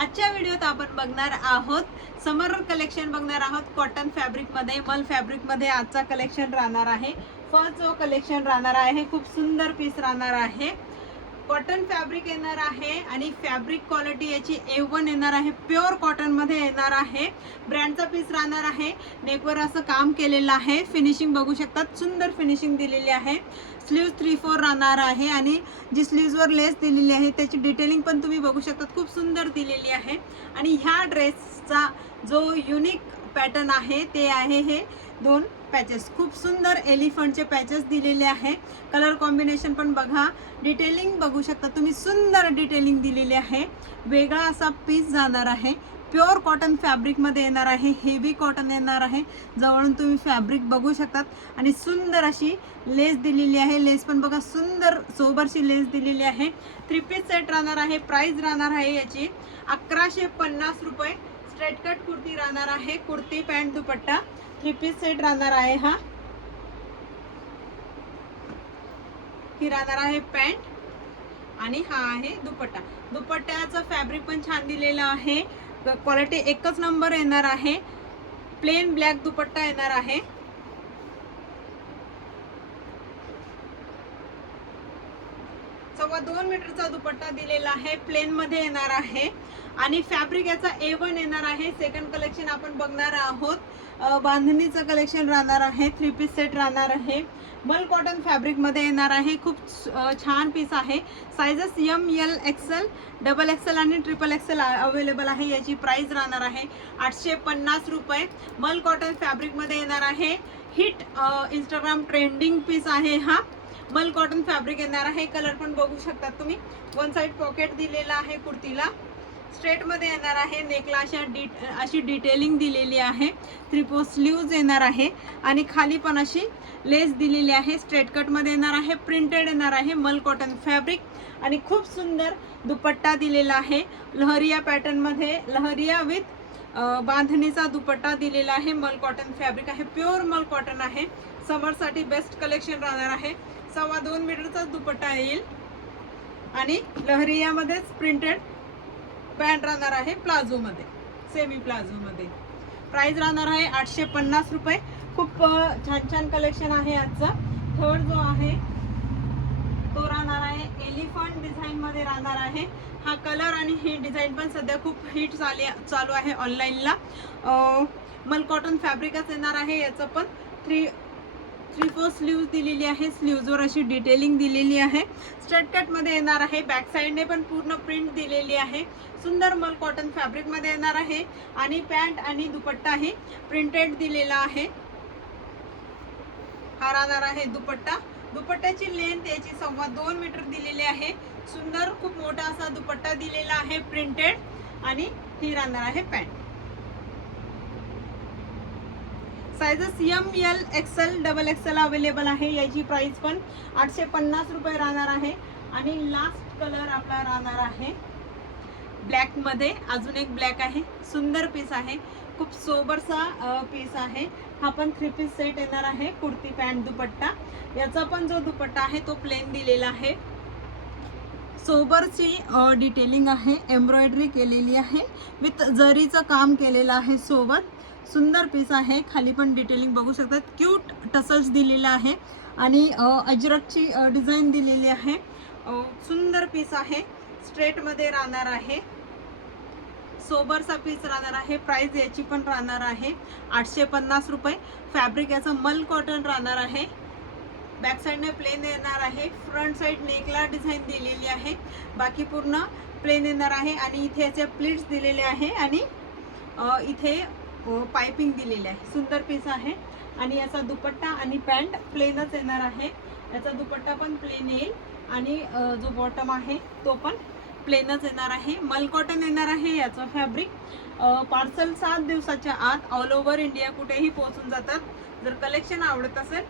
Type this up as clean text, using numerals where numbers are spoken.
आजच्या व्हिडिओत आपण बघणार आहोत समर कलेक्शन बघणार आहोत। कॉटन फॅब्रिक मध्ये, मल फॅब्रिक मध्ये आजचा कलेक्शन राहणार आहे। फर्स्ट जो कलेक्शन राहणार आहे खूप सुंदर पीस राहणार आहे। कॉटन फॅब्रिक येणार आहे आणि फॅब्रिक क्वालिटी याची A1 येणार आहे। प्युअर कॉटन मध्ये येणार आहे। ब्रँडचा पीस राहणार आहे। नेकवर असं काम केलेलं आहे। फिनिशिंग बघू शकतात, सुंदर फिनिशिंग दिलेली आहे। स्लीव्स 3/4 राहणार आहे आणि जी स्लीव्स वर लेस दिलेली आहे त्याची डिटेलिंग पण तुम्ही बघू शकतात, खूप सुंदर दिलेली आहे। आणि ह्या ड्रेसचा जो युनिक पॅटर्न आहे ते आहे हे दोन पॅचेस, खूप सुंदर एलिफंटचे पॅचेस दिलेले आहे। कलर कॉम्बिनेशन पण बघा, डिटेलिंग बघू शकता तुम्ही, सुंदर डिटेलिंग दिलेली आहे। वेगळा असा पीस जाणार आहे। प्युअर कॉटन फॅब्रिक मध्ये येणार आहे। हेवी कॉटन येणार आहे। जवळून तुम्ही फॅब्रिक बघू शकतात आणि सुंदर अशी लेस दिलेली आहे। लेस पण बघा, सुंदर सोबरशी लेस दिलेली आहे। 3 पीस सेट राहणार आहे। प्राइस राहणार आहे याची 1150 रुपये। स्ट्रेट कट कुर्ती राहणार आहे। कुर्ती पॅन्ट दुपट्टा 3 पीस सेट राहणार आहे। ही राहणार आहे पॅन्ट आणि हा आहे दुपट्टा। दुपट्ट्याचं फॅब्रिक पण छान दिलेलं आहे। क्वालिटी एकच नंबर येणार आहे। प्लेन ब्लॅक दुपट्टा येणार आहे। सव्वा 2 मीटरचा दुपट्टा दिलेला आहे। प्लेन मध्ये येणार आहे आणि फॅब्रिक याचा A1 येणार आहे। सेकंड कलेक्शन आपण बघणार आहोत। बांधणीचं कलेक्शन राहणार आहे। 3 पीस सेट राहणार आहे। मल कॉटन फॅब्रिक मध्ये येणार आहे। खूप छान पीस आहे। Sizes M, L, XL, XXL आणि XXL अवेलेबल आहे। याची प्राइस राहणार आहे 850 रुपये। मल कॉटन फॅब्रिक मध्ये येणार आहे। हिट इंस्टाग्राम ट्रेंडिंग पीस आहे हा। मल कॉटन फॅब्रिक येणार आहे। कलर पण बघू शकता तुम्ही। वन साइड पॉकेट दिलेला आहे कुर्तीला। स्ट्रेट मध्ये येणार आहे। नेकला अशी डिटेलिंग दिलेली आहे। 3/4 स्लीव्ज येणार आहे आणि खाली पण अशी लेस दिलेली आहे। स्ट्रेट कट मध्ये येणार आहे। प्रिंटेड येणार आहे। मल कॉटन फॅब्रिक आणि खूप सुंदर दुपट्टा दिलेला आहे। लहरिया पॅटर्न मध्ये, लहरिया विथ बांधणीचा दुपट्टा दिलेला आहे। मल कॉटन फॅब्रिक आहे। प्युअर मल कॉटन आहे। समर साठी बेस्ट कलेक्शन राहणार आहे। सव्वा 2 मीटरचा दुपट्टा येईल आणि लहरियामध्येच प्रिंटेड पॅन्ट राहणार आहे। प्लाझो मध्ये, सेमी प्लाझो मध्ये। प्राइस राहणार आहे 850 रुपये। खूप छान छान कलेक्शन आहे आजचं। थर्ड जो आहे तो राहणार आहे एलिफंट डिझाइन मध्ये राहणार आहे। हा कलर आणि ही डिझाइन पण सध्या खूप हिट चालू आहे ऑनलाईनला। मल कॉटन फॅब्रिकच येणार आहे। याचं पण 3/4 स्लीव्ज दिलेली आहे। स्लीव्जवर अशी डिटेलिंग दिलेली आहे। स्ट्रेट कट मध्ये येणार आहे। बॅक साइडने पण पूर्ण प्रिंट दिलेली आहे। सुंदर मल कॉटन फॅब्रिक मध्ये येणार आहे आणि पॅन्ट आणि दुपट्टाही प्रिंटेड दिलेला आहे। हा राहणार आहे दुपट्टा। दुपट्ट्याची लेंथ याची सव्वा 2 मीटर दिलेली आहे। सुंदर खूप मोठा असा दुपट्टा दिलेला आहे प्रिंटेड आणि ही राहणार आहे pant. Sizes M, L, XL, XXL available आहे। याची प्राइस पण 850 रुपये राहणार आहे। आणि लास्ट कलर आपला राहणार आहे ब्लॅक मध्ये। अजून एक ब्लॅक आहे। सुंदर पीस आहे। खूप सोबरसा पीस आहे। हा पण 3 पीस सेट येणार आहे। कुर्ती पॅन्ट दुपट्टा। याचा पण जो दुपट्टा आहे तो प्लेन दिलेला आहे। सोबरची डिटेलिंग आहे। एम्ब्रॉयडरी केलेली आहे विथ जरीचं काम केलेलं आहे सोबत। सुंदर पीस आहे। खाली पण डिटेलिंग बघू शकतात। क्यूट टसल्स दिलेला आहे आणि अजरकची डिझाईन दिलेली आहे। सुंदर पीस आहे। स्ट्रेट मध्ये राहणार आहे। सोबरचा पीस राहणार आहे। प्राइस याची पण राहणार आहे 850 रुपये। फॅब्रिक याचं मल कॉटन राहणार आहे। बॅक साइडने प्लेन येणार आहे। फ्रंट साइड नेकला डिझाईन दिलेली आहे। बाकी पूर्ण प्लेन येणार आहे आणि इथे याचे प्लीट्स दिलेले आहे आणि इथे पाइपिंग दिलेली आहे। सुंदर पीस आहे आणि याचा दुपट्टा आणि पॅन्ट प्लेनच येणार आहे। याचा दुपट्टा पण प्लेन येईल आणि जो बॉटम आहे तो पण प्लेनच येणार आहे। मल कॉटन येणार आहे याचं फॅब्रिक। पार्सल 7 दिवसाच्या आत ऑल ओव्हर इंडिया कुठेही पोहोचून जातात। जर कलेक्शन आवडत असेल